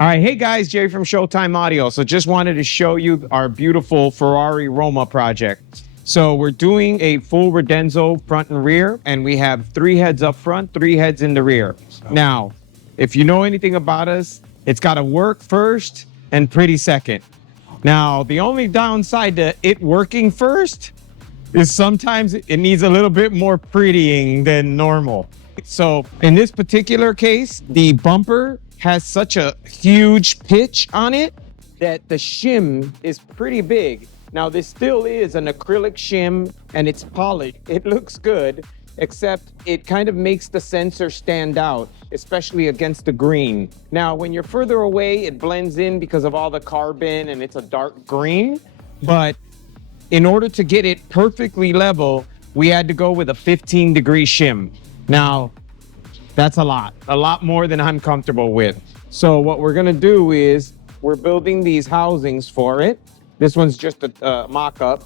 All right, hey guys, Jerry from Showtime Audio. So just wanted to show you our beautiful Ferrari Roma project. So we're doing a full Radenso front and rear, and we have 3 heads up front, 3 heads in the rear. Now, if you know anything about us, it's got to work first and pretty second. Now, the only downside to it working first is sometimes it needs a little bit more prettying than normal. So in this particular case, the bumper has such a huge pitch on it that the shim is pretty big. Now this still is an acrylic shim and it's polished. It looks good, except it kind of makes the sensor stand out, especially against the green. Now, when you're further away, it blends in because of all the carbon and it's a dark green. But in order to get it perfectly level, we had to go with a 15-degree shim. Now, that's a lot more than I'm comfortable with. So what we're gonna do is we're building these housings for it. This one's just a mock-up,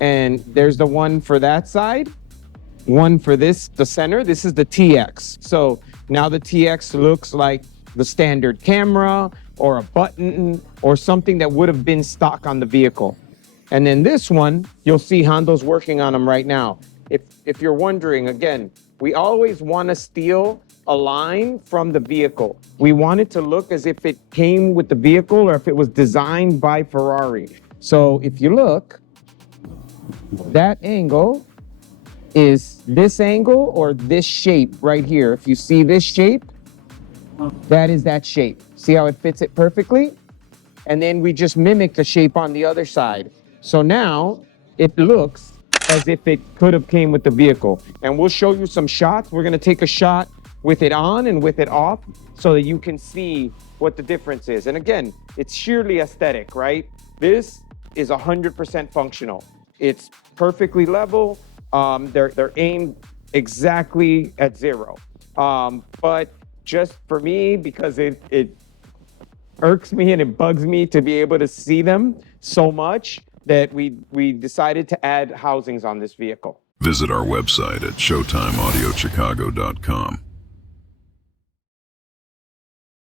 and there's the one for that side, one for the center. This is the TX. So now the TX looks like the standard camera or a button or something that would have been stock on the vehicle. And then this one, you'll see Honda's working on them right now. If you're wondering, again, we always want to steal a line from the vehicle. We want it to look as if it came with the vehicle or if it was designed by Ferrari. So if you look, that angle is this angle or this shape right here. If you see this shape, that is that shape. See how it fits it perfectly? And then we just mimic the shape on the other side. So now it looks as if it could have came with the vehicle. And we'll show you some shots. We're gonna take a shot with it on and with it off so that you can see what the difference is. And again, it's sheerly aesthetic, right? This is 100% functional. It's perfectly level. They're aimed exactly at 0. But just for me, because it irks me and it bugs me to be able to see them so much, that we decided to add housings on this vehicle. Visit our website at showtimeaudiochicago.com.